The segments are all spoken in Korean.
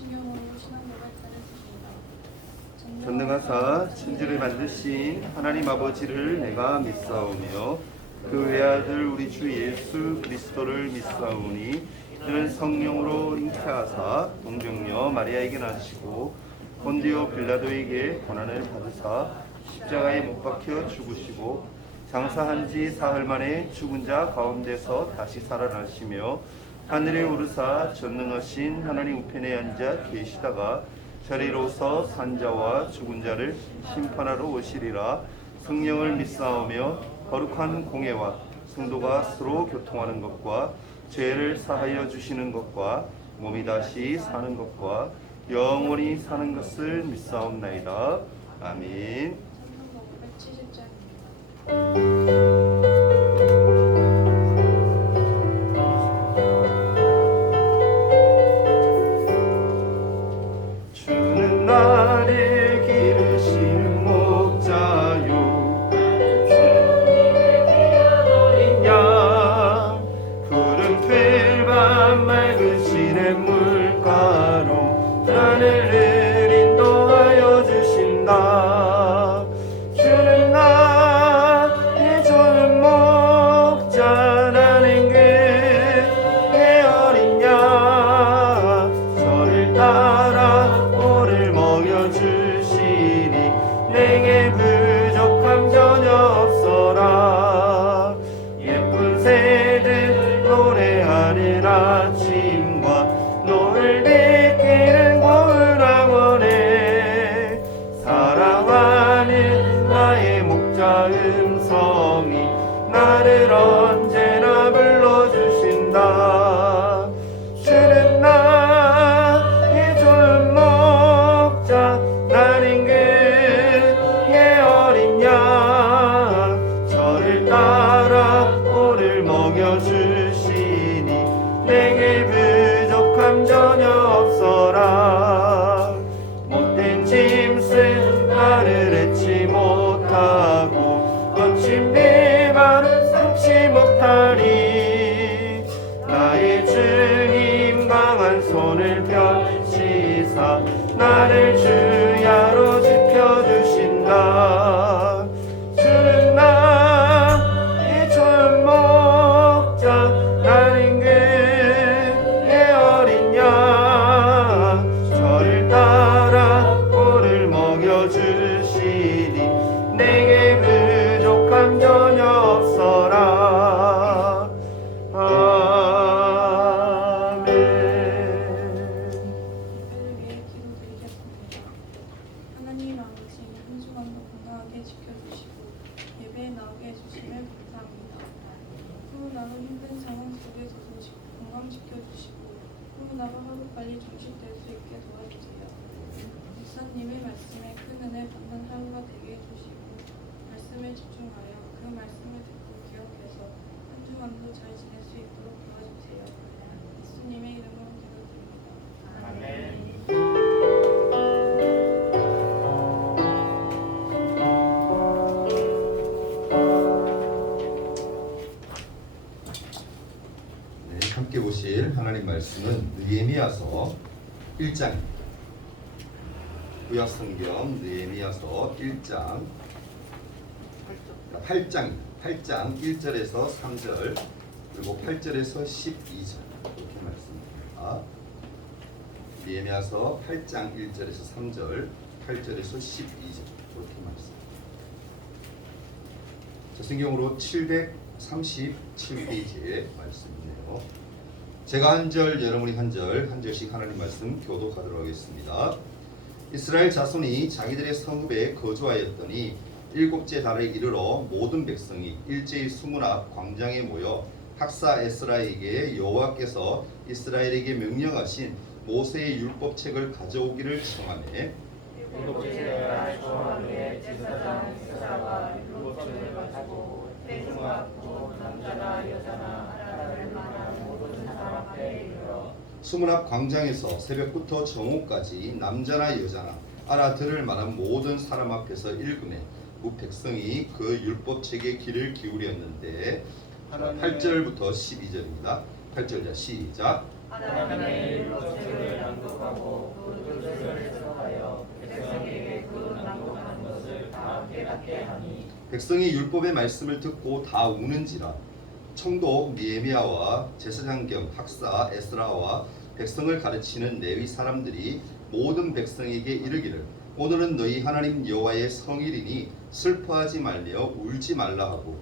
신경으로 신앙고를 잘해주신다. 전능하사 천지를 만드신 하나님 아버지를 내가 믿사오며 그 외아들 우리 주 예수 그리스도를 믿사오니 이는 성령으로 잉태하사 동정녀 마리아에게 나시고 본디오 빌라도에게 고난을 받으사 십자가에 못 박혀 죽으시고 장사한 지 사흘 만에 죽은 자 가운데서 다시 살아나시며 하늘에 오르사 전능하신 하나님 우편에 앉아 계시다가 저리로서 산자와 죽은 자를 심판하러 오시리라. 성령을 믿사오며 거룩한 공예와 성도가 서로 교통하는 것과 죄를 사하여 주시는 것과 몸이 다시 사는 것과 영원히 사는 것을 믿사옵나이다. 아멘. 성경복음 170장입니다. 주는 나를 기르시는 목자요 주님의 귀한 어린 양 푸른 풀밭 맑은 시냇 물가로 나를 인도하여 주신다. 주는 나의 좋은 목자 나는 그의 어린 양 저를 따라 오를 먹여주시니 내게 부족함 전혀 없어라. 예쁜 새들 노래하는 아침과 노을 비키는 고운 황혼에 사랑하는 나의 목자 음성이 나를 언제나 불러주신다. 주는 나의 좋은 목자 나는 그의 어린 양 저를 따라 오를 먹여주시니 내게 부족함 전혀 없어라. 못된 짐승 나를 해치 못하고 거친 비바를 삼지 못하리. 나의 주님 강한 손을 펼치사 나를 주야로 지켜주신다. 주는 나의 좋은 목자 나는 그의 어린 양 저를 따라 오를 먹여주시니 내게 부족함 전혀 없어라. 아멘. 예배를 위해 기도드리겠습니다. 하나님 아버지, 한 주간도 건강하게 지켜주시고 예배에 나오게 해주심을 감사합니다. 또 나로 힘든 상황 속에서도 건강시켜주시고 또 나로 하루빨리 종식될 수 있게 도와주세요. 목사님의 말씀에 큰 은혜 받는 하루가 되게 해주시고 말씀에 집중하여 그 말씀을 듣고 기억해서 한 주간도 잘 지낼 수 있도록 도와주세요. 예수님의 이름으로 기도드립니다. 아멘. 네, 함께 보실 하나님 말씀은 느헤미야서 1장입니다. 구약성경 느헤미야서 1장 8장 1절에서 3절 그리고 8절에서 12절 이렇게 말씀드립니다. 느헤미야서 8장 1절에서 3절 8절에서 12절 이렇게 말씀드립니다. 자, 성경으로 737페이지의 말씀이네요. 제가 한 절, 여러분이 한 절씩 하나님 말씀 교독하도록 하겠습니다. 이스라엘 자손이 자기들의 성읍에 거주하였더니 일곱째 달에 이르러 모든 백성이 일제히 수문 앞 광장에 모여 학사 에스라에게 여호와께서 이스라엘에게 명령하신 모세의 율법책을 가져오기를 청하매 일곱째 달 초하루에 제사장 이스라가 율법책을 가지고 대중 앞으로 남자나 여자나 알아들 만한 모든 사람 앞에 이르러 수문 앞 광장에서 새벽부터 정오까지 남자나 여자나 알아들을 만한 모든 사람 앞에서 읽음에 무 백성이 그 율법책에 귀를 기울였는데 8절부터 12절입니다. 8절 시작. 하나님의 율법책을 낭독하고 낫게 하니 백성이 율법의 말씀을 듣고 다 우는지라. 총독 느헤미야와 제사장 겸 학사 에스라와 백성을 가르치는 레위 사람들이 모든 백성에게 이르기를 오늘은 너희 하나님 여호와의 성일이니 슬퍼하지 말며 울지 말라 하고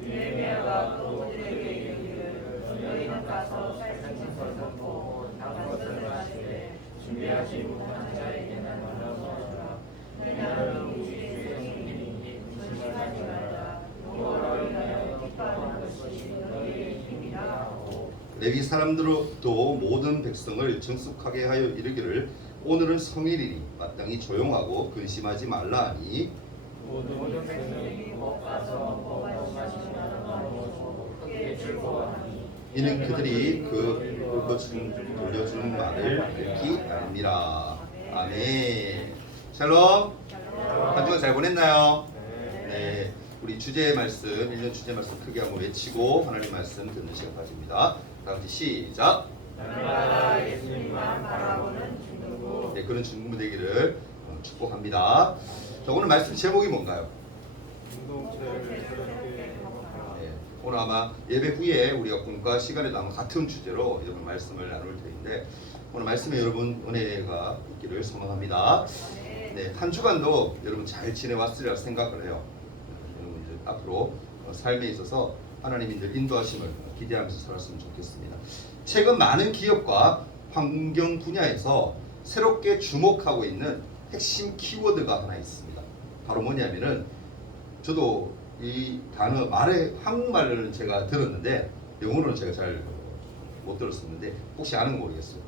느헤미야가 또 그들에게 이르기를 너희는 가서 살찐것을 먹고 남은 것을 마시되 준비하지 못한 자에게는 나눠주라. 너희는 우리의 생일이니 조심하지 말라. 여호와를 인하여 기뻐하는 것이 너희의 힘이라 하고 레위 사람들도 모든 백성을 정숙하게 하여 이르기를 오늘은 성일이니 마땅히 조용하고 근심하지 말라 하니 모든 백성이 못 가서 먹고 마시는 나누고 크게 즐거워하니 이는 그들이 그 것을 돌려주는 말을 듣기 아닙니다. 아멘. 샬롬. 한 주간 잘 보냈나요? 네. 우리 주제의 말씀, 1년 주제 말씀 크게 한번 외치고 하나님 말씀 듣는 시간 가집니다. 다 같이 시작. 날마다 예수님만 바라보는 중국 네, 그런 중무 되기를 축복합니다. 자, 오늘 말씀 제목이 뭔가요? 네, 오늘 아마 예배 후에 우리가 공과 시간에도 아마 같은 주제로 여러분 말씀을 나눌 텐데 오늘 말씀에 여러분 은혜가 있기를 소망합니다. 네, 한 주간도 여러분 잘 지내왔으리라 생각을 해요. 여러분 이제 앞으로 삶에 있어서 하나님이 늘 인도하심을 기대하면서 살았으면 좋겠습니다. 최근 많은 기업과 환경 분야에서 새롭게 주목하고 있는 핵심 키워드가 하나 있습니다. 바로 뭐냐면은 저도 이 단어 한국말로는 제가 들었는데 영어로는 제가 잘 못 들었었는데 혹시 아는 거 모르겠어요.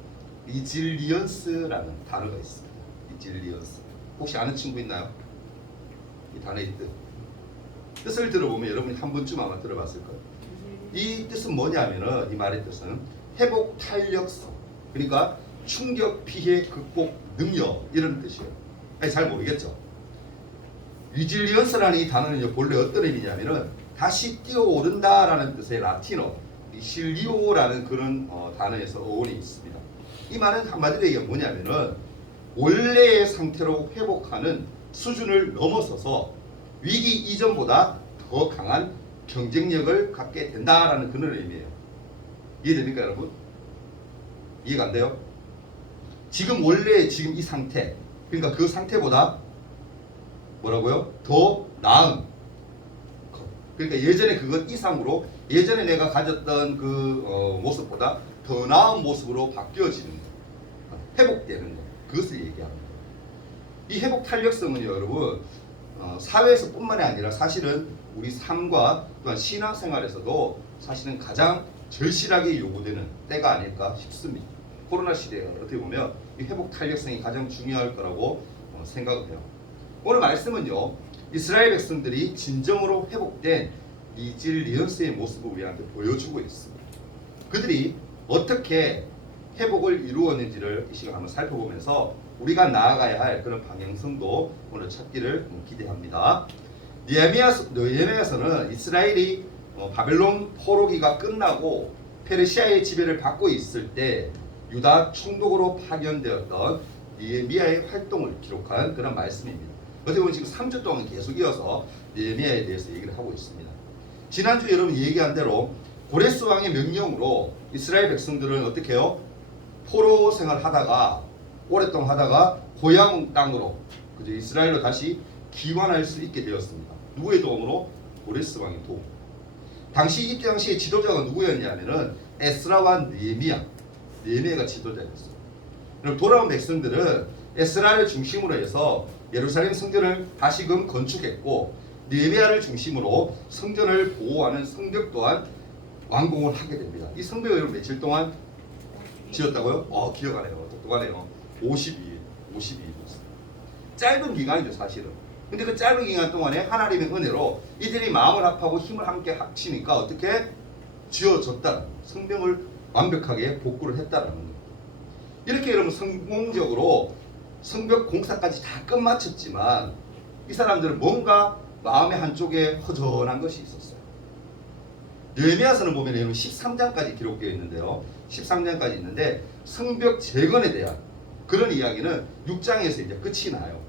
리질리언스라는 단어가 있습니다. 리질리언스. 혹시 아는 친구 있나요? 이 단어의 뜻을 들어보면 여러분이 한 번쯤 아마 들어봤을 거예요. 이 뜻은 뭐냐면은 이 말의 뜻은 회복 탄력성, 그러니까 충격 피해 극복 능력 이런 뜻이에요. 아니, 잘 모르겠죠. 리질리언스라는 이 단어는 본래 어떤 의미냐면은 다시 뛰어오른다라는 뜻의 라틴어 실리오라는 그런 단어에서 어원이 있습니다. 이 말은 한마디로 얘기하면 뭐냐면은 원래의 상태로 회복하는 수준을 넘어서서 위기 이전보다 더 강한 경쟁력을 갖게 된다라는 그런 의미예요. 이해됩니까, 여러분? 이해가 안 돼요? 지금 이 상태, 그러니까 그 상태보다 뭐라고요? 더 나은 것. 그러니까 예전에 그것 이상으로 예전에 내가 가졌던 그 모습보다 더 나은 모습으로 바뀌어지는 것, 회복되는 것, 그것을 얘기하는 거예요. 이 회복 탄력성은요, 여러분 사회에서뿐만이 아니라 사실은 우리 삶과 또한 신앙생활에서도 사실은 가장 절실하게 요구되는 때가 아닐까 싶습니다. 코로나 시대에 어떻게 보면 이 회복 탄력성이 가장 중요할 거라고 생각을 해요. 오늘 말씀은요, 이스라엘 백성들이 진정으로 회복된 리질리언스의 모습을 우리한테 보여주고 있습니다. 그들이 어떻게 회복을 이루었는지를 이 시간 한번 살펴보면서 우리가 나아가야 할 그런 방향성도 오늘 찾기를 기대합니다. 느헤미야서는 이스라엘이 바벨론 포로기가 끝나고 페르시아의 지배를 받고 있을 때 유다 총독으로 파견되었던 느헤미야의 활동을 기록한 그런 말씀입니다. 어떻게 보면 지금 3주 동안 계속 이어서 느헤미야에 대해서 얘기를 하고 있습니다. 지난주 여러분 얘기한 대로 고레스 왕의 명령으로 이스라엘 백성들은 어떻게 해요? 포로 생활하다가 오랫동안 하다가 고향 땅으로 그죠? 이스라엘로 다시 귀환할 수 있게 되었습니다. 누구의 도움으로? 고레스 왕의 도움. 이때 당시의 지도자가 누구였냐면은 에스라와 느헤미야가 지도자였어요. 그럼 돌아온 백성들은 에스라를 중심으로 해서 예루살렘 성전을 다시금 건축했고 느헤미야를 중심으로 성전을 보호하는 성벽 또한 완공을 하게 됩니다. 이 성벽을 여러분 며칠 동안 지었다고요? 기억하네요. 똑똑하네요. 52일. 짧은 기간이죠, 사실은. 근데 그 짧은 기간 동안에 하나님의 은혜로 이들이 마음을 합하고 힘을 함께 합치니까 어떻게 지어졌다는 성벽을 완벽하게 복구를 했다는 거예요. 이렇게 여러분 성공적으로 성벽 공사까지 다 끝마쳤지만 이 사람들은 뭔가 마음의 한쪽에 허전한 것이 있었어요. 느헤미야서는 보면 여러분 13장까지 기록되어 있는데요. 13장까지 있는데 성벽 재건에 대한 그런 이야기는 6장에서 이제 끝이 나요.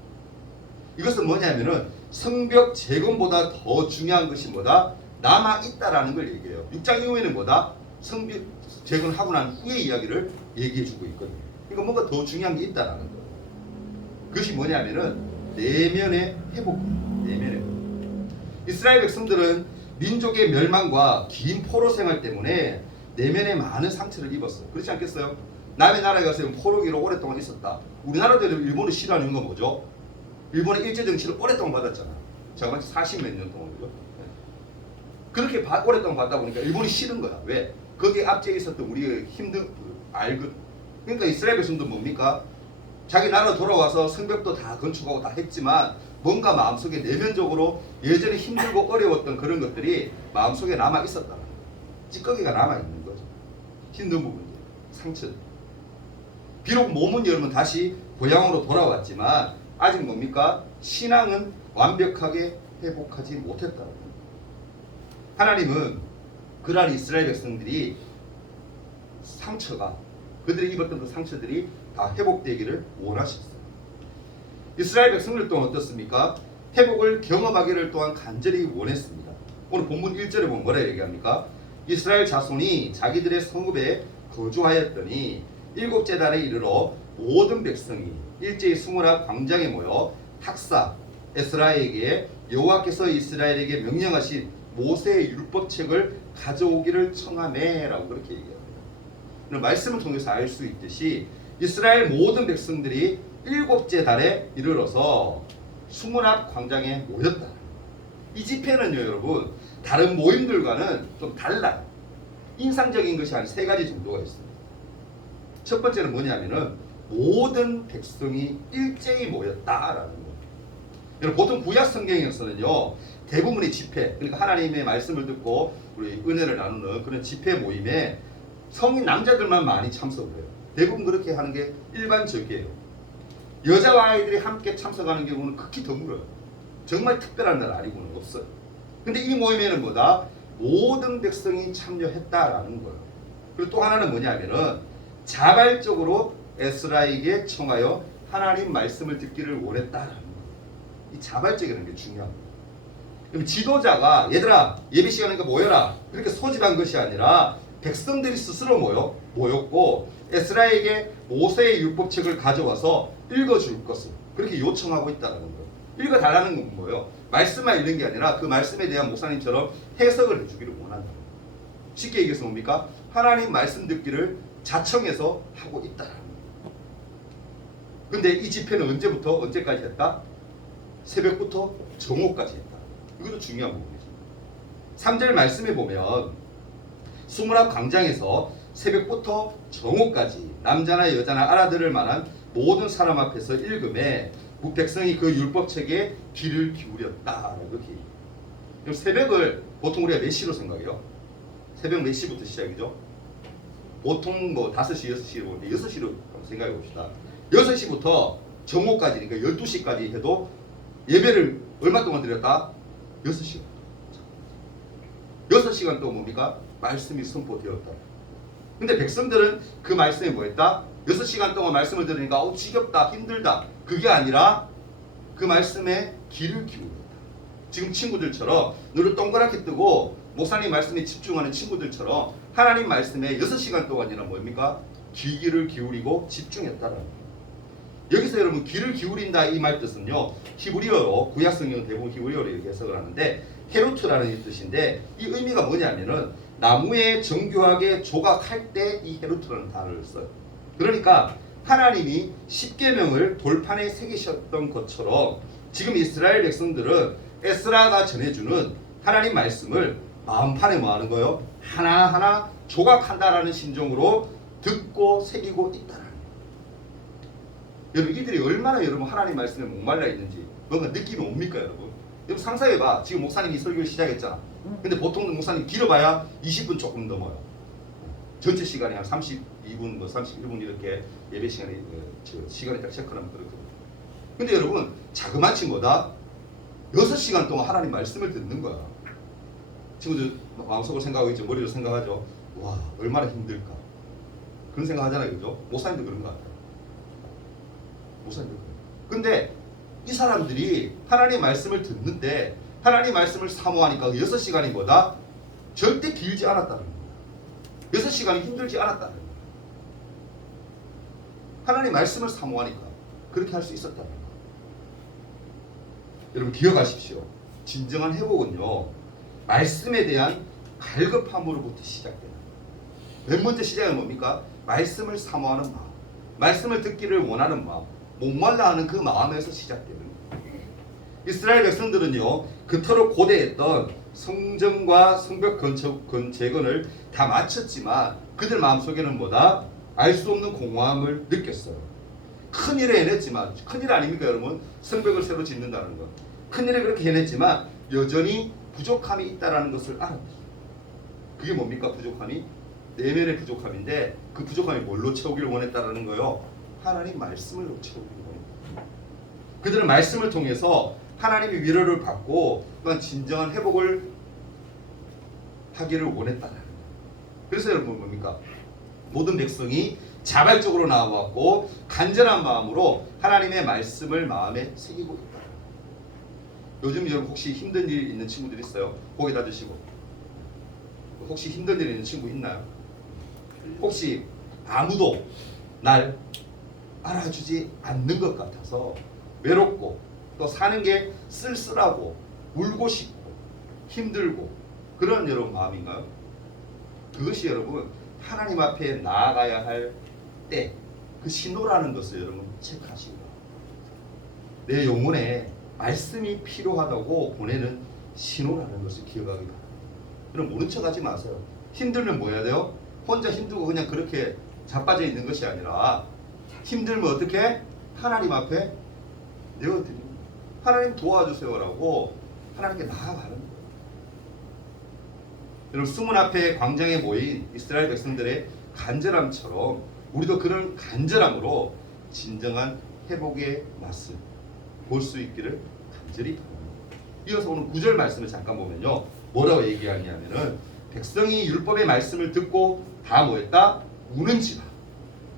이것은 뭐냐면은 성벽 재건보다 더 중요한 것이 뭐다? 남아 있다라는 걸 얘기해요. 6장 이후에는 뭐다? 성벽 재건하고 난 후의 이야기를 얘기해주고 있거든요. 그러니까 뭔가 더 중요한 게 있다라는 거예요. 그것이 뭐냐면은 내면의 회복이에요. 내면의 회복. 이스라엘 백성들은 민족의 멸망과 긴 포로 생활 때문에 내면에 많은 상처를 입었어요. 그렇지 않겠어요? 남의 나라에 가서 포로기로 오랫동안 있었다. 우리나라도 일본을 싫어하는 이유가 뭐죠? 일본의 일제정치를 오랫동안 받았잖아. 제가 40몇 년 동안. 그죠? 그렇게 오랫동안 받다 보니까 일본이 싫은 거야. 왜? 거기에 앞에 있었던 우리의 힘든 알거든. 그러니까 이스라엘 백성도 뭡니까? 자기 나라 돌아와서 성벽도 다 건축하고 다 했지만 뭔가 마음속에 내면적으로 예전에 힘들고 어려웠던 그런 것들이 마음속에 남아 있었다. 찌꺼기가 남아 있는 거죠. 힘든 부분들, 상처. 비록 몸은 여러분 다시 고향으로 돌아왔지만 아직 뭡니까? 신앙은 완벽하게 회복하지 못했다. 하나님은 그러한 이스라엘 백성들이 상처가 그들이 입었던 그 상처들이 다 회복되기를 원하셨어요. 이스라엘 백성들 또한 어떻습니까? 회복을 경험하기를 또한 간절히 원했습니다. 오늘 본문 1절에 보면 뭐라 얘기합니까? 이스라엘 자손이 자기들의 성읍에 거주하였더니 일곱째 달에 이르러 모든 백성이 일제히 수문 앞 광장에 모여 탁사 에스라에게 여호와께서 이스라엘에게 명령하신 모세의 율법책을 가져오기를 청하매라고 그렇게 얘기합니다. 말씀을 통해서 알 수 있듯이 이스라엘 모든 백성들이 일곱째 달에 이르러서 수문 앞 광장에 모였다. 이 집회는요, 여러분, 다른 모임들과는 좀 달라요. 인상적인 것이 한 3가지 정도가 있습니다. 첫 번째는 뭐냐면은 모든 백성이 일제히 모였다라는 거예요. 여러분, 보통 구약 성경에서는요, 대부분의 집회, 그러니까 하나님의 말씀을 듣고 우리 은혜를 나누는 그런 집회 모임에 성인 남자들만 많이 참석을 해요. 대부분 그렇게 하는 게 일반적이에요. 여자와 아이들이 함께 참석하는 경우는 극히 드물어요. 정말 특별한 날 아니고는 없어요. 근데 이 모임에는 뭐다? 모든 백성이 참여했다라는 거예요. 그리고 또 하나는 뭐냐면은 자발적으로 에스라에게 청하여 하나님 말씀을 듣기를 원했다라는 거예요. 이 자발적이라는 게 중요합니다. 그럼 지도자가 얘들아 예배 시간이니까 모여라 그렇게 소집한 것이 아니라 백성들이 스스로 모였고 에스라에게 모세의 율법책을 가져와서 읽어줄 것을 그렇게 요청하고 있다는 거예요. 읽어달라는 건 뭐예요? 말씀만 읽는 게 아니라 그 말씀에 대한 목사님처럼 해석을 해주기를 원한다. 쉽게 얘기해서 뭡니까? 하나님 말씀 듣기를 자청해서 하고 있다는 거예요. 근데 이 집회는 언제부터 언제까지 했다? 새벽부터 정오까지 했다. 이것도 중요한 부분이죠. 3절 말씀에 보면 수문 앞 광장에서 새벽부터 정오까지 남자나 여자나 알아들을 만한 모든 사람 앞에서 읽음에 백성이 그 율법책에 귀를 기울였다. 이렇게. 그럼 새벽을 보통 우리가 몇 시로 생각해요? 새벽 몇 시부터 시작이죠? 보통 뭐 5시, 6시로 보는데 6시로 한번 생각해 봅시다. 6시부터 정오까지, 그러니까 12시까지 해도 예배를 얼마 동안 드렸다? 6시간. 6시간 동안 뭡니까? 말씀이 선포되었다. 근데 백성들은 그 말씀에 뭐 했다? 6시간 동안 말씀을 들으니까 지겹다, 힘들다. 그게 아니라 그 말씀에 귀를 기울였다. 지금 친구들처럼 눈을 동그랗게 뜨고 목사님 말씀에 집중하는 친구들처럼 하나님 말씀에 6시간 동안이나 뭡니까? 귀를 기울이고 집중했다라는 거예요. 여기서 여러분 귀를 기울인다 이 말 뜻은요. 히브리어로 구약 성경은 대부분 히브리어로 이렇게 해석을 하는데 헤루트라는 뜻인데 이 의미가 뭐냐면은 나무에 정교하게 조각할 때 이 헤루트라는 단어를 써요. 그러니까 하나님이 십계명을 돌판에 새기셨던 것처럼 지금 이스라엘 백성들은 에스라가 전해주는 하나님 말씀을 마음판에 뭐 하는 거예요? 하나하나 조각한다라는 심정으로 듣고 새기고 있다라는 거예요. 여러분 이들이 얼마나 여러분 하나님 말씀에 목말라 있는지 뭔가 느낌이 옵니까 여러분? 여러분 상상해봐. 지금 목사님이 설교를 시작했잖아. 근데 보통 목사님 길어봐야 20분 조금 넘어요. 전체 시간이 한 32분, 뭐 31분 이렇게 예배 시간이 시간에 딱 체크하면 그렇거든요. 근데 여러분 자그마치 뭐다? 6시간 동안 하나님 말씀을 듣는 거야. 친구들 마음속으로 생각하고 있죠. 머리로 생각하죠. 와 얼마나 힘들까. 그런 생각 하잖아요. 그죠? 목사님도 그런 거 같아요. 목사님도 그런 거. 근데 이 사람들이 하나님의 말씀을 듣는데 하나님의 말씀을 사모하니까 6시간이 뭐다? 절대 길지 않았다는 거예요. 6시간이 힘들지 않았다는 거예요. 하나님의 말씀을 사모하니까 그렇게 할 수 있었다는 거예요. 여러분 기억하십시오. 진정한 회복은요, 말씀에 대한 갈급함으로부터 시작되는 거예요. 맨 먼저 시작은 뭡니까? 말씀을 사모하는 마음, 말씀을 듣기를 원하는 마음, 목말라 하는 그 마음에서 시작되는 거예요. 이스라엘 백성들은요, 그토록 고대했던 성전과 성벽 재건을 다 마쳤지만 그들 마음속에는 뭐다? 알 수 없는 공허함을 느꼈어요. 큰일을 해냈지만, 큰일 아닙니까 여러분? 성벽을 새로 짓는다는 것. 큰일을 그렇게 해냈지만 여전히 부족함이 있다는 것을 알았어요. 그게 뭡니까? 부족함이? 내면의 부족함인데 그 부족함이 뭘로 채우기를 원했다는 거예요? 하나님 말씀으로 채우기를 원했다. 그들은 말씀을 통해서 하나님의 위로를 받고 또한 진정한 회복을 하기를 원했다는 거예요. 그래서 여러분 뭡니까? 모든 백성이 자발적으로 나와왔고 간절한 마음으로 하나님의 말씀을 마음에 새기고 있다. 요즘 여러분 혹시 힘든 일 있는 친구들 있어요? 고개 다 드시고. 혹시 힘든 일 있는 친구 있나요? 혹시 아무도 날 알아주지 않는 것 같아서 외롭고 또 사는 게 쓸쓸하고 울고 싶고 힘들고 그런 여러분 마음인가요? 그것이 여러분 하나님 앞에 나아가야 할 때 그 신호라는 것을 여러분 체크하시고 내 영혼에 말씀이 필요하다고 보내는 신호라는 것을 기억하기 바랍니다. 그럼 모른 척 하지 마세요. 힘들면 뭐 해야 돼요? 혼자 힘들고 그냥 그렇게 자빠져 있는 것이 아니라 힘들면 어떻게? 하나님 앞에 내어드립니다. 하나님 도와주세요라고 하나님께 나아가는 거예요. 여러분 수문 앞에 광장에 모인 이스라엘 백성들의 간절함처럼 우리도 그런 간절함으로 진정한 회복의 맛을 볼 수 있기를 간절히 바랍니다. 이어서 오늘 9절 말씀을 잠깐 보면요. 뭐라고 얘기하냐면은 백성이 율법의 말씀을 듣고 다 뭐했다? 우는지라.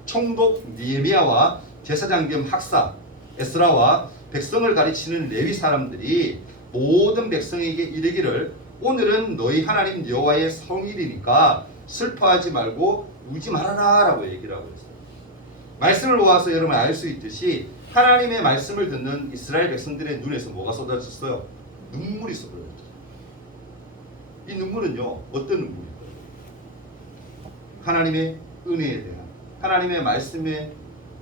총독 느헤미야와 제사장 겸 학사 에스라와 백성을 가르치는 레위 사람들이 모든 백성에게 이르기를 오늘은 너희 하나님 여호와의 성일이니까 슬퍼하지 말고 울지 말아라 라고 얘기를 하고 있어요. 말씀을 모아서 여러분 알 수 있듯이 하나님의 말씀을 듣는 이스라엘 백성들의 눈에서 뭐가 쏟아졌어요? 눈물이 쏟아졌어요. 이 눈물은요 어떤 눈물일까요? 하나님의 은혜에 대한, 하나님의 말씀의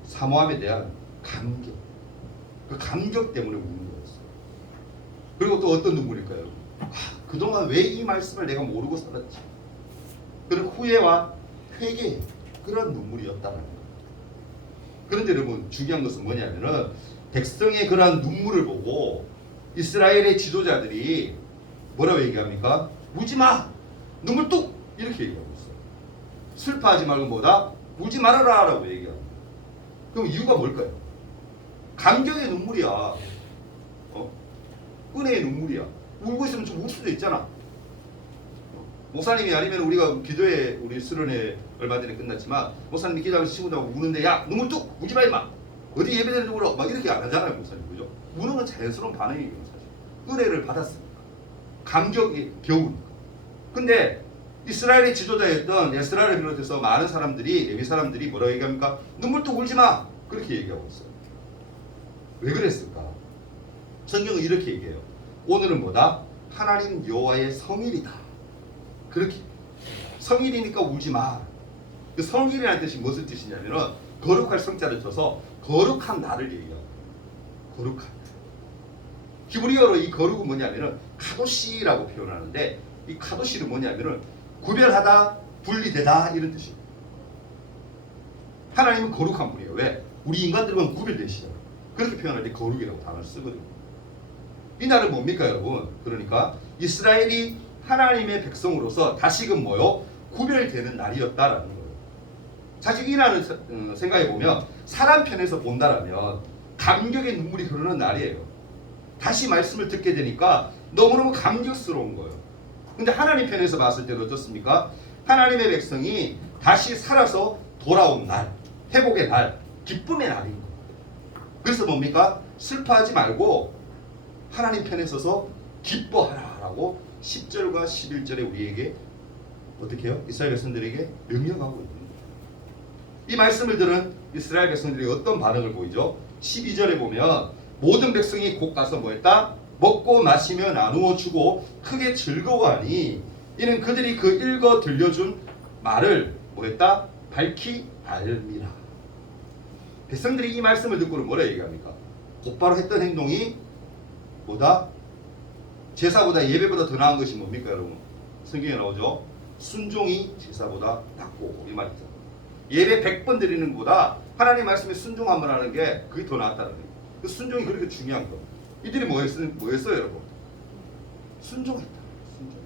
사모함에 대한 감격, 그 감격 때문에 우는 거였어요. 그리고 또 어떤 눈물일까요? 그동안 왜 이 말씀을 내가 모르고 살았지? 그런 후회와 회개, 그런 눈물이었다는 거예요. 그런데 여러분 중요한 것은 뭐냐면은 백성의 그러한 눈물을 보고 이스라엘의 지도자들이 뭐라고 얘기합니까? 울지 마! 눈물 뚝! 이렇게 얘기하고 있어요. 슬퍼하지 말고 뭐다? 울지 말아라! 라고 얘기합니다. 그럼 이유가 뭘까요? 감격의 눈물이야. 은혜의 눈물이야. 울고 있으면 좀 울 수도 있잖아. 목사님이 아니면 우리가 기도회 우리 수련회 얼마 전에 끝났지만 목사님이 기도하면서 친구들하고 우는데 야 눈물 뚝 울지 마 임마 어디 예배드리는 울어 막 이렇게 안 하잖아요 목사님. 그죠? 우는 건 자연스러운 반응이에요 사실. 은혜를 받았으니까 감격이 겨우니까. 근데 이스라엘의 지도자였던 에스라를 비롯해서 많은 사람들이 레위 사람들이 뭐라고 얘기합니까? 눈물 뚝 울지 마 그렇게 얘기하고 있어요. 왜 그랬을까? 성경은 이렇게 얘기해요. 오늘은 뭐다? 하나님 여호와의 성일이다. 그렇게 성일이니까 울지 마. 그 성일이라는 뜻이 무슨 뜻이냐면은 거룩할 성자를 쳐서 거룩한 나를 얘기해요. 거룩한. 히브리어로 이 거룩은 뭐냐면은 카도시라고 표현하는데 이 카도시는 뭐냐면은 구별하다, 분리되다 이런 뜻이에요. 하나님은 거룩한 분이에요. 왜? 우리 인간들은 구별되시잖아요. 그렇게 표현할 때 거룩이라고 단어를 쓰거든요. 이 날은 뭡니까 여러분? 그러니까 이스라엘이 하나님의 백성으로서 다시금 뭐요? 구별되는 날이었다라는 거예요. 사실 이 날을 생각해보면 사람 편에서 본다라면 감격의 눈물이 흐르는 날이에요. 다시 말씀을 듣게 되니까 너무너무 감격스러운 거예요. 근데 하나님 편에서 봤을 때는 어떻습니까? 하나님의 백성이 다시 살아서 돌아온 날, 회복의 날, 기쁨의 날인 거예요. 그래서 뭡니까? 슬퍼하지 말고 하나님 편에 서서 기뻐하라라고 10절과 11절에 우리에게 어떻게 해요? 이스라엘 백성들에게 명령하고 있는 거예요. 이 말씀을 들은 이스라엘 백성들이 어떤 반응을 보이죠? 12절에 보면 모든 백성이 곧 가서 뭐 했다? 먹고 마시며 나누어 주고 크게 즐거워하니 이는 그들이 그 읽어 들려준 말을 뭐 했다? 밝히 알미라. 백성들이 이 말씀을 듣고는 뭐라 얘기합니까? 곧바로 했던 행동이 뭐다? 제사보다 예배보다 더 나은 것이 뭡니까 여러분? 성경에 나오죠. 순종이 제사보다 낫고 이 말이죠. 예배 100번 드리는 것보다 하나님 말씀에 순종 한번 하는 게 그게 더 낫다는 거예요. 그 순종이 그렇게 중요한 거. 이들이 뭐했어요 여러분? 순종했다. 순종.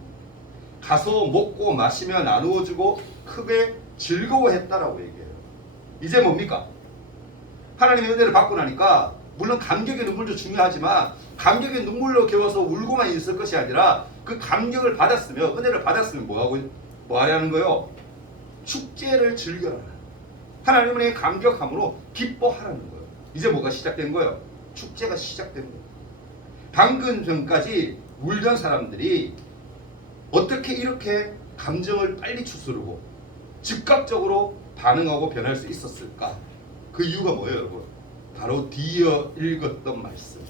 가서 먹고 마시며 나누어 주고 크게 즐거워했다라고 얘기해요. 이제 뭡니까? 하나님의 은혜를 받고 나니까 물론 감격의 눈물도 중요하지만 감격의 눈물로 겨워서 울고만 있을 것이 아니라 그 감격을 받았으면 은혜를 받았으면 뭐 하려는 거요? 축제를 즐겨라는 하나님의 감격함으로 기뻐하라는 거예요. 이제 뭐가 시작된 거예요? 축제가 시작된 거예요. 방금 전까지 울던 사람들이 어떻게 이렇게 감정을 빨리 추스르고 즉각적으로 반응하고 변할 수 있었을까? 그 이유가 뭐예요 여러분? 바로 뒤이어 읽었던 말씀,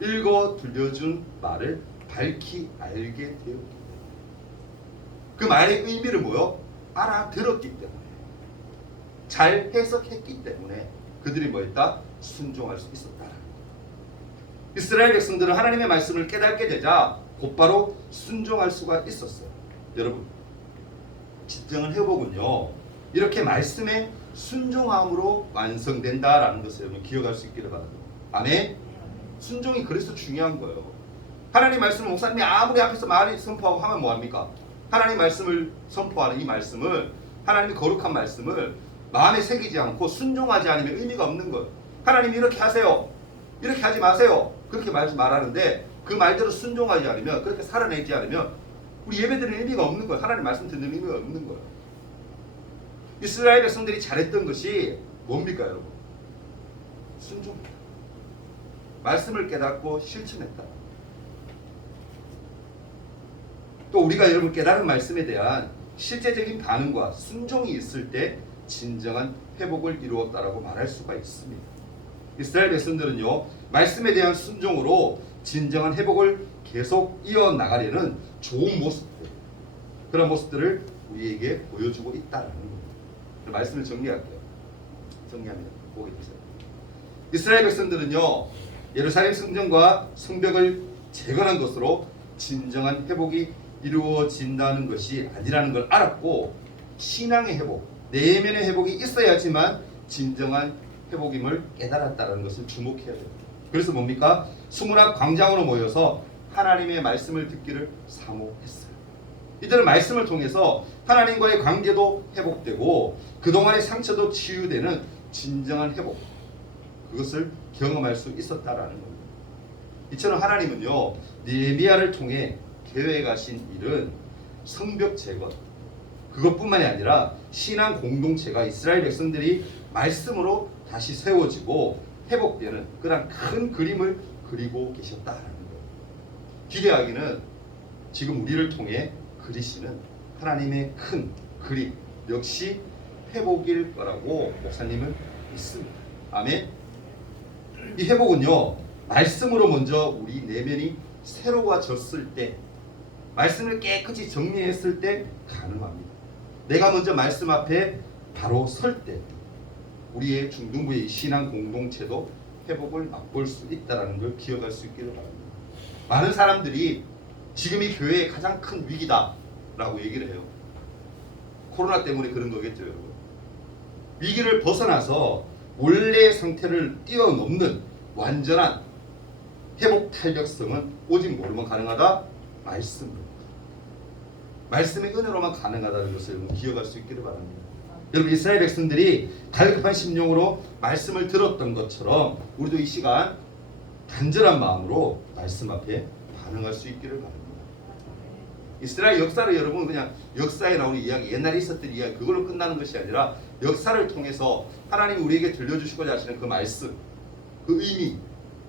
읽어 들려준 말을 밝히 알게 되었기 때문에, 그 말의 의미를 뭐요? 알아들었기 때문에, 잘 해석했기 때문에 그들이 뭐했다? 순종할 수 있었다라는 거예요. 이스라엘 백성들은 하나님의 말씀을 깨닫게 되자 곧바로 순종할 수가 있었어요. 여러분, 진정한 회복은요 이렇게 말씀에 순종함으로 완성된다라는 것을 여러분 기억할 수 있기를 바랍니다. 아멘. 순종이 그래서 중요한 거예요. 하나님 말씀을 목사님이 아무리 앞에서 말을 선포하고 하면 뭐합니까? 하나님 말씀을 선포하는 이 말씀을, 하나님의 거룩한 말씀을 마음에 새기지 않고 순종하지 않으면 의미가 없는 거예요. 하나님이 이렇게 하세요, 이렇게 하지 마세요, 그렇게 말하는데 그 말대로 순종하지 않으면, 그렇게 살아내지 않으면 우리 예배드리는 의미가 없는 거예요. 하나님 말씀 듣는 의미가 없는 거예요. 이스라엘 백성들이 잘했던 것이 뭡니까 여러분? 순종이다. 말씀을 깨닫고 실천했다. 또 우리가 여러분 깨달은 말씀에 대한 실제적인 반응과 순종이 있을 때 진정한 회복을 이루었다라고 말할 수가 있습니다. 이스라엘 백성들은요 말씀에 대한 순종으로 진정한 회복을 계속 이어나가려는 좋은 모습들, 그런 모습들을 우리에게 보여주고 있다는 겁니다. 말씀을 정리할게요. 정리합니다. 보게 되세요. 이스라엘 백성들은요 예루살렘 성전과 성벽을 재건한 것으로 진정한 회복이 이루어진다는 것이 아니라는 걸 알았고, 신앙의 회복, 내면의 회복이 있어야지만 진정한 회복임을 깨달았다는 것을 주목해야 돼요. 그래서 뭡니까? 수문학 광장으로 모여서 하나님의 말씀을 듣기를 사모했어요. 이들은 말씀을 통해서 하나님과의 관계도 회복되고 그동안의 상처도 치유되는 진정한 회복, 그것을 경험할 수 있었다라는 겁니다. 이처럼 하나님은요 느헤미야를 통해 계획하신 일은 성벽 재건, 그것뿐만이 아니라 신앙 공동체가 이스라엘 백성들이 말씀으로 다시 세워지고 회복되는 그런 큰 그림을 그리고 계셨다라는 거예요. 기대하기는 지금 우리를 통해 그리시는 하나님의 큰 그림 역시 회복일 거라고 목사님은 믿습니다. 아멘. 이 회복은요 말씀으로 먼저 우리 내면이 새로워졌을 때, 말씀을 깨끗이 정리했을 때 가능합니다. 내가 먼저 말씀 앞에 바로 설 때 우리의 중등부의 신앙 공동체도 회복을 맛볼 수 있다는 걸 기억할 수 있기를 바랍니다. 많은 사람들이 지금이 교회의 가장 큰 위기다 라고 얘기를 해요. 코로나 때문에 그런 거겠죠 여러분. 위기를 벗어나서 원래의 상태를 뛰어넘는 완전한 회복 탄력성은 오직 뭐로만 가능하다? 말씀으로. 말씀의 은혜로만 가능하다는 것을 여러분 기억할 수 있기를 바랍니다. 여러분 이스라엘 백성들이 갈급한 심령으로 말씀을 들었던 것처럼 우리도 이 시간 간절한 마음으로 말씀 앞에 반응할 수 있기를 바랍니다. 이스라엘 역사를 여러분 그냥 역사에 나오는 이야기, 옛날에 있었던 이야기 그걸로 끝나는 것이 아니라 역사를 통해서 하나님이 우리에게 들려주시고자 하시는 그 말씀, 그 의미,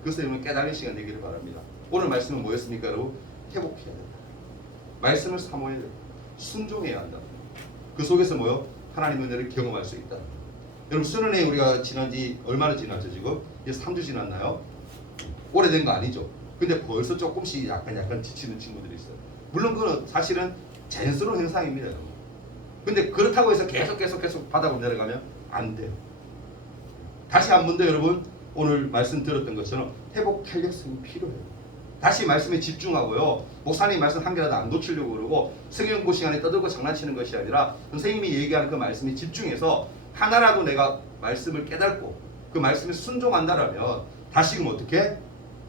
그것을 여러분 깨달은 시간 되기를 바랍니다. 오늘 말씀은 뭐였습니까? 여러분 회복해야 된다. 말씀을 사모해야 된다. 순종해야 한다. 그 속에서 뭐요? 하나님의 은혜를 경험할 수 있다. 여러분 수련회 우리가 지난지 얼마나 지났죠 지금? 이제 3주 지났나요? 오래된 거 아니죠? 근데 벌써 조금씩 약간 지치는 친구들이 있어요. 물론 그건 사실은 자연스러운 현상입니다. 여러분. 근데 그렇다고 해서 계속 바닥으로 내려가면 안 돼요. 다시 한 번 더 여러분 오늘 말씀 들었던 것처럼 회복 탄력성이 필요해요. 다시 말씀에 집중하고요. 목사님 말씀 한 개라도 안 놓치려고 그러고 성경고 시간에 떠들고 장난치는 것이 아니라 선생님이 얘기하는 그 말씀에 집중해서 하나라도 내가 말씀을 깨닫고 그 말씀에 순종한다라면 다시금 어떻게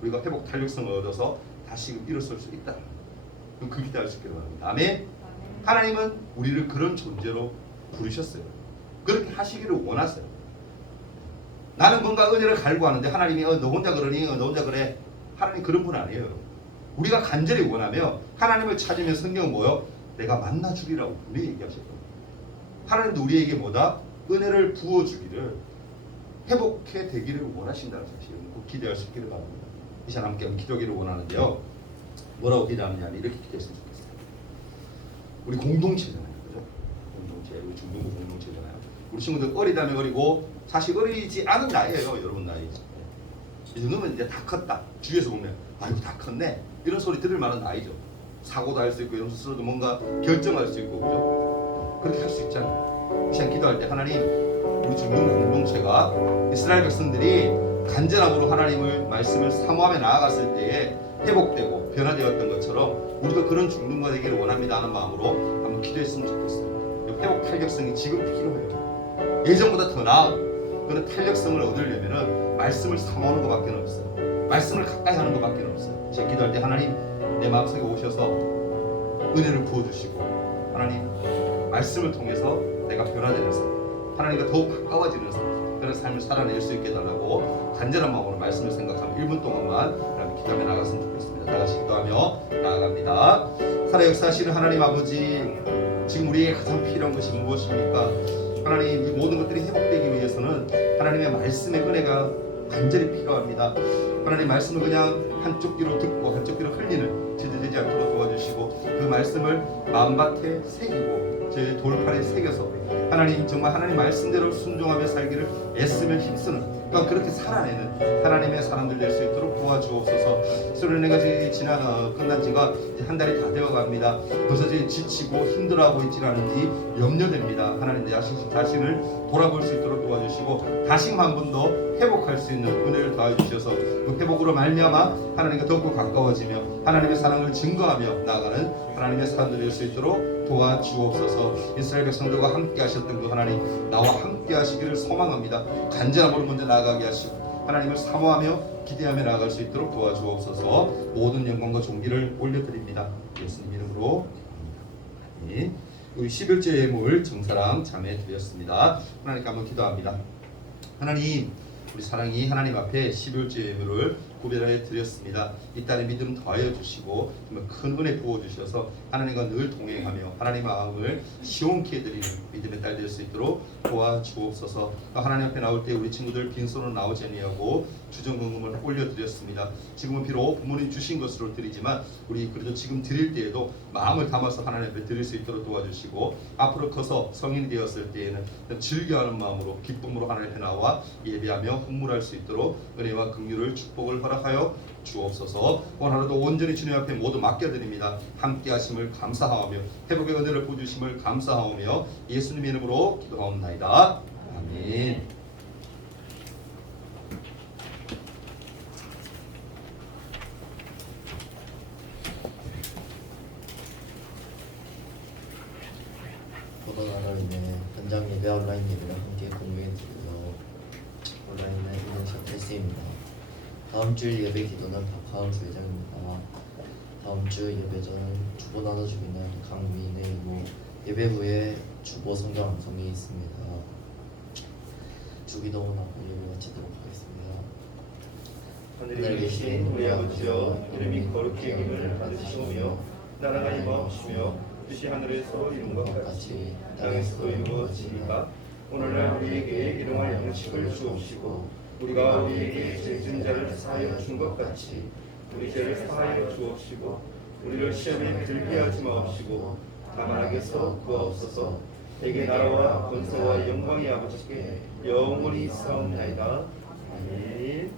우리가 회복 탄력성을 얻어서 다시금 일어설 수 있다. 그 기대할 수 있기를 바랍니다. 아멘. 하나님은 우리를 그런 존재로 부르셨어요. 그렇게 하시기를 원하세요. 나는 뭔가 은혜를 갈구하는데 하나님이 너 혼자 그러니 너 혼자 그래. 하나님 그런 분 아니에요. 우리가 간절히 원하며 하나님을 찾으면 성경은 뭐요? 내가 만나주리라고 분명히 얘기하셨거든요. 하나님도 우리에게 뭐다? 은혜를 부어주기를 회복해 되기를 원하신다는 사실을 꼭 기대할 수 있기를 바랍니다. 이 시간 함께 기도하기를 원하는데요. 뭐라고 기도하느냐면 이렇게 기도했으면 좋겠어요. 우리 공동체잖아요. 그죠? 공동체, 우리 중동부 공동체잖아요. 우리 친구들 어리다면 어리고 사실 어리지 않은 나이에요. 여러분 나이. 이 정도면 이제 다 컸다. 주위에서 보면 아이고 다 컸네. 이런 소리 들을 만한 나이죠. 사고도 할 수 있고 스스로도 뭔가 결정할 수 있고 그죠? 그렇게 할 수 있잖아요. 이 시간 기도할 때 하나님 우리 중동 공동체가 이스라엘 백성들이 간절함으로 하나님을 말씀을 사모하며 나아갔을 때에 회복되고 변화되었던 것처럼 우리도 그런 중동가 되기를 원합니다 하는 마음으로 한번 기도했으면 좋겠어요. 회복 탄력성이 지금 필요해요. 예전보다 더 나은 그런 탄력성을 얻으려면 말씀을 사모하는 것밖에 없어요. 말씀을 가까이 하는 것밖에 없어요. 제가 기도할 때 하나님 내 마음속에 오셔서 은혜를 부어주시고 하나님 말씀을 통해서 내가 변화되면서 하나님과 더욱 가까워지면서 그런 삶을 살아낼 수 있게 해달라고 간절한 마음으로 말씀을 생각하며 1분 동안만 기도하며 나갔으면 좋겠습니다. 다 같이 기도하며 나아갑니다. 살아 역사하시는 하나님 아버지, 지금 우리에게 가장 필요한 것이 무엇입니까? 하나님, 이 모든 것들이 회복되기 위해서는 하나님의 말씀의 은혜가 간절히 필요합니다. 하나님 말씀을 그냥 한쪽 귀로 듣고 한쪽 귀로 흘리는 지도되지 않도록 도와주시고 그 말씀을 마음밭에 새기고 제 돌판에 새겨서 하나님 정말 하나님 말씀대로 순종하며 살기를 애쓰며 힘쓰는 또한 그렇게 살아내는 하나님의 사람들 될 수 있도록 도와주옵소서. 수련회가 끝난 지가 한 달이 다 되어갑니다. 도저히 지치고 힘들어하고 있지 않은지 염려됩니다. 하나님 내 자신을 돌아볼 수 있도록 도와주시고 다시 한 번 더 회복할 수 있는 은혜를 더해주셔서 그 회복으로 말미암아 하나님과 더욱 가까워지며 하나님의 사랑을 증거하며 나아가는 하나님의 사람들 될 수 있도록 도와주옵소서. 이스라엘 백성들과 함께 하셨던 그 하나님 나와 함께 하시기를 소망합니다. 간절함으로 먼저 나아가게 하시고 하나님을 사모하며 기대하며 나아갈 수 있도록 도와주옵소서. 모든 영광과 존귀를 올려드립니다. 예수님 이름으로 아멘. 우리 11조 예물 정사랑 자매 드렸습니다. 하나님께 한번 기도합니다. 하나님, 우리 사랑이 하나님 앞에 11조 예물을 구별하여 드렸습니다. 이 딸의 믿음 더하여 주시고 큰 은혜 부어주셔서 하나님과 늘 동행하며 하나님의 마음을 시원케 해드리는 믿음의 딸 될 수 있도록 도와주옵소서. 하나님 앞에 나올 때 우리 친구들 빈손으로 나오지 아니하고 주정금을 올려드렸습니다. 지금은 비록 부모님 주신 것으로 드리지만 우리 그래도 지금 드릴 때에도 마음을 담아서 하나님 앞에 드릴 수 있도록 도와주시고 앞으로 커서 성인이 되었을 때에는 즐겨하는 마음으로 기쁨으로 하나님 앞에 나와 예배하며 헌물할 수 있도록 은혜와 긍휼을 축복을 허락하여 주옵소서. 오늘 하루도 온전히 주님 앞에 모두 맡겨드립니다. 함께 하심을 감사하오며 회복의 은혜를 부어주심을 감사하오며 예수님의 이름으로 기도하옵나이다. 아멘. 코로나로 인해 현장 예배 온라인 예배를 함께 공유해드리며 온라인에 인증샷 헬스입니다. 다음 주 예배 기도는 박하은 부회장입니다. 다음 주 예배 전 주보 나눠주기는 강미인의 이모, 예배 후에 주보 성경 암송이 있습니다. 주기도 나고 예배 마치도록 하겠습니다. 하늘에 계신 우리 아버지여, 이름이 거룩히 여김을 받으시오며 나라가 임하옵시며 뜻이 하늘에서 이룬 것 같이 땅에서도 이루어지니까 오늘날 우리에게 일용할 양식을 주옵시고 우리가 우리에게 죄진 자를 사하여 준 것 같이 우리 죄를 사하여 주옵시고 우리를 시험에 들게 하지 마옵시고 다만 악에서 구하옵소서. 대개 나라와 권세와 영광이 아버지께 영원히 있사옵나이다. 아멘.